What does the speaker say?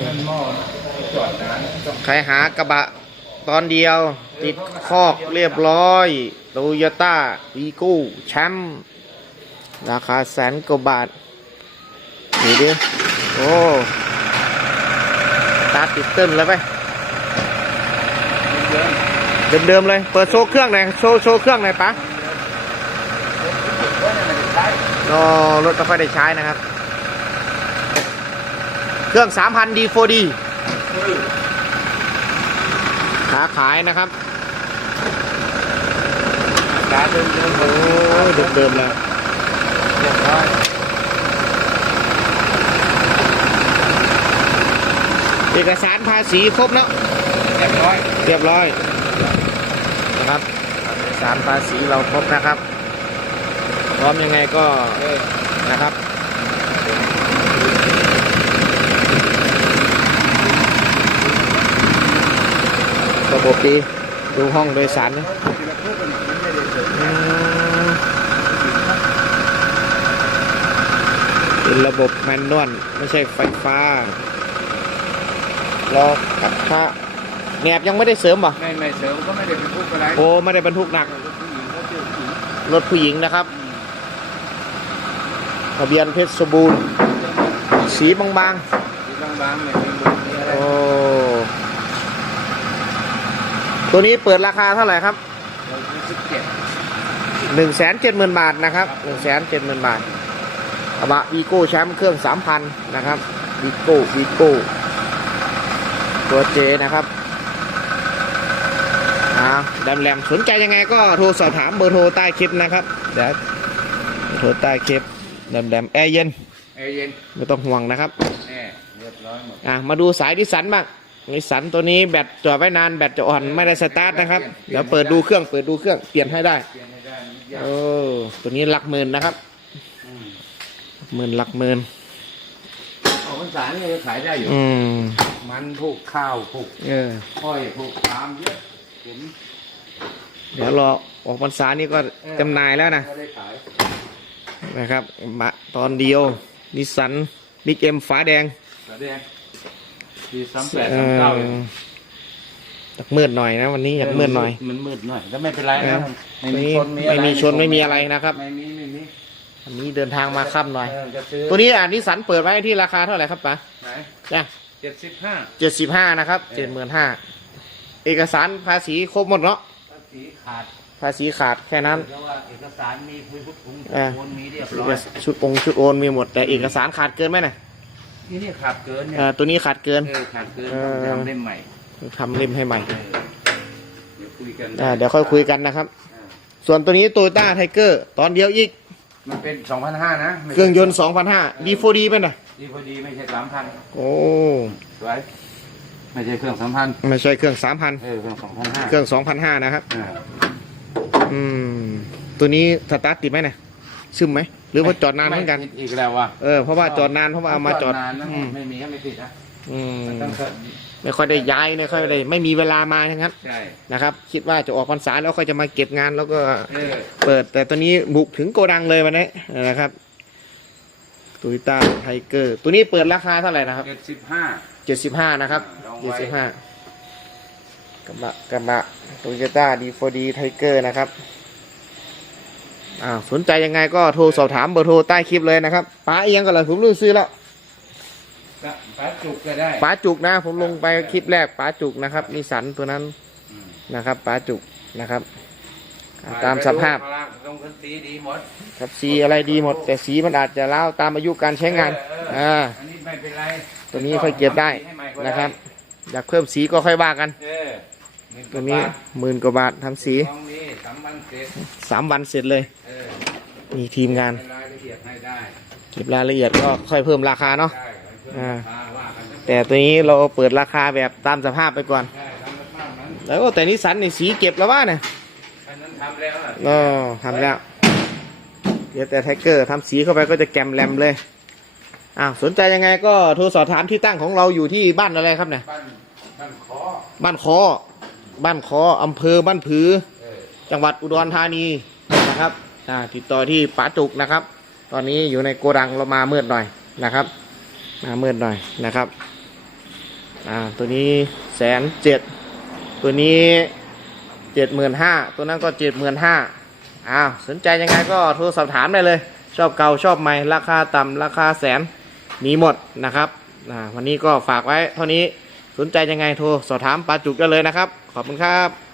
นั่นหม้อจอดนานต้องใครหากระบะตอนเดียว ติดคอกเรียบร้อยโตโยต้าวีกู้แชมป์ราคาแสนกว่าบาทนี่ดิโอ้ตาติดตึ้นเลยไปเยอะเดิมๆเลย เปิดโชว์เครื่องหน่อยโชว์โชว์เครื่องหน่อยปะว่าเนี่ยมันจะได้ก็รถไม่ค่อยได้ใช้นะครับ เครื่อง 3,000 D4D ขาขายนะครับการเดินเดินโอ้ยเดิมๆเลยเรียบร้อยเอกสารภาษีครบแล้วเรียบร้อยเรียบร้อยนะครับเอกสารภาษีเราครบนะครับ พร้อมยังไงก็ เออ นะค รับระบบดีดูห้องโดยสารนะอืมเป็นระบบแมนนวลไม่ใช่ไฟฟ้ารอกับพระแหนบยังไม่ได้เสริมป่ะไม่ไม่เสริมก็ไม่ได้เป็นพูดอะไรโอ้ไม่ได้บรรทุกหนักผู้หญิงเขาเจอผู้หญิงรถผู้หญิงนะครับทะเบียนเพชรบูรณ์สีบางที่บางๆไม่มีหลุดมีอะ ๆ ไร โอ้ ตัวนี้เปิดราคาเท่าไหร่ครับเราสิบเจ็ดหนึ่งแสนเจ็ดหมื่นบาทนะครับหนึ่งแสนเจ็ดหมื่นบาทกระบะวีโก้แชมป์เครื่องสามพันนะครับวีโก้วีโก้ตัวเจนะครับอ่าดำแรมสนใจยังไงก็โทรสอบถามเบอร์โทรใต้คลิปนะครับเดี๋ยวโทรใต้คลิปดำแรมแอร์เย็นเอเย็นไม่ต้องห่วงนะครับแน่เรียบร้อยหมดอะมาดูสายดิสันบ้าง ดิสันตัวนี้แบตจอดไว้นานแบตจะอ่อนไม่ได้สตาร์ทนะครับ เดี๋ยวเปิดดูเครื่องเปิดดูเครื่องเปลี่ยนให้ได้เปลี่ยนให้ได้มันยากโอ้ตัวนี้หลักหมื่นนะครับอืมหมื่นหลักหมื่นออกพรรษานี่จะขายได้อยู่อืมมันผูกข้าวผูกเอออ้อยผูกตามเยอะเห็นเดี๋ยวรอออกพรรษานี่ก็จำหน่ายแล้วนะก็ได้ขายนะครับมาตอนเดียวดิสันบิ๊กเอ็มฟ้าแดงแสดง ปีสามแปดเอสามอเก้าอยากมืดหน่อยนะ วันนี้อยากมืดหน่อย มันมืดหน่อยก็ไม่เป็นไรนะไม่มีไม่มีชนไม่มีอะไรนะครับไม่มีไม่มีอันนี้เดินทางมาค่ำหน่อยเออจะซื้อตัวนี้อะนิสันเปิดไว้ที่ราคาเท่าไหร่ครับป๋าไหนจ้ะเจ็ดสิบห้าเจ็ดสิบห้านะครับเจ็ดหมื่นห้าเอกสารภาษีครบหมดเนาะสีขาดภาษีขาดแค่นั้นเพราะว่าเอกสารมีคุยพุทธุงเออโอนมีเรียบร้อยชุดองค์ชุดโอนมีหมดแต่เอกสารขาดเกินไหมน่ะ นี่นี่ขาดเกินเนี่ยเอ่อตัวนี้ขาดเกิน เออขาดเกินเออต้องทำเล่มใหม่ทำเล่มให้ใหม่ เออเดี๋ยวคุยกันอ่าเดี๋ยวค่อยคุยกันนะครับ อ่าส่วนตัวนี้โตโยต้าไทเกอร์ตอนเดียวอีก มันเป็นสองพันห้านะไม่เครื่องยนต์2,500 D4D เป็นน่ะดีพอดีไม่ใช่สามพันโอ้สวยไม่ใช่เครื่องสามพันไม่ใช่เครื่องเออเครื่องสองพันห้า3,000เครื่อง2,500นะครับอ่าอืม ตัวนี้สตาร์ทติดไหมน่ะซึมไหม หรือว่าจอดนานเหมือนกัน ไติดอีกแล้วว่ะเออเพราะว่าจอดนานเพราะว่าเอามาจอดนานนะอืมไม่มีก็ไม่ติดนะอืมมันต้องเกิดไม่ค่อยได้ย้ายไม่ค่อยได้ไม่มีเวลามาทั้งนั้นใช่นะครับ คิดว่าจะออกพรรษาแล้วค่อยจะมาเก็บงานแล้วก็ เออเปิดแต่ตัวนี้บุกถึงโกดังเลยวันนี้นะครับตูยต้าไทเกอร์ตัวนี้เปิดราคาเท่าไหร่นะครับเจ็ดสิบห้า เจ็ดสิบห้านะครับลองเจ็ดไว้ สิบห้ากระบะกระบะโตโยต้าดีโฟดีไทเกอร์นะครับ อ่าสนใจยังไงก็โทรสอบถามเบอร์โทรใต้คลิปเลยนะครับป้าเอียงกันเลยผมรู้ซื้อแล้วก็ปลาจุกก็ได้ป้าจุกนะ ผมลงไปคลิปแรกป้าจุกนะครับนิสันตัวนั้นอืมนะครับป้าจุกนะครับอ่าตามสภาพพลังตรงกันสีดีหมด ครับสีอะไรดีหมด แต่สีมันอาจจะเล้าวตามอายุการใช้งานเออเอออ่า อันนี้ไม่เป็นไรตัวนี้ค่อยเก็บได้ให้ใหม่ก็นะครับ อยากเพิ่มสีก็ค่อยว่ากัน เออมีตัวนี้หมื่นกว่าบาททำสีของนี้สามวันเสร็จสามวันเสร็จเลยเออ มีทีมงานให้รายละเอียดให้ได้เก็บรายละเอียดก็ค่อยเพิ่มราคาเนาะ ได้เพิ่มอ่าราคาว่ากันแต่ตัวนี้เราเปิดราคาแบบตามสภาพไปก่อน ได้ทำมากนั้นแล้วก็แต่นิสสันในสีเก็บแล้วว่าเนี่ยอันนั้นทำแล้วอะก็ทำแล้ว เดี๋ยวแต่ไทเกอร์ทำสีเข้าไปก็จะแกมแรมเลยอ้าวสนใจยังไงก็โทรสอบถามที่ตั้งของเราอยู่ที่บ้านอะไรครับเนี่ยบ้านบ้านคอบ้านคอ บ้านคออำเภอบ้านผือ เออจังหวัดอุดรธานีนะครับ อ่าติดต่อที่ป๋าจุกนะครับ ตอนนี้อยู่ในโกดังเรามามืดหน่อยนะครับ มามืดหน่อยนะครับอ่าตัวนี้แสนเจ็ดตัวนี้เจ็ดหมื่นห้าตัวนั้นก็เจ็ดหมื่นห้าอ้าวสนใจยังไงก็โทรสอบถามได้เลย ชอบเก่าชอบใหม่ราคาต่ำราคาแสนมีหมดนะครับอ่าวันนี้ก็ฝากไว้เท่านี้สนใจยังไงโทรสอบถามปาจุกได้เลยนะครับ ขอบคุณครับ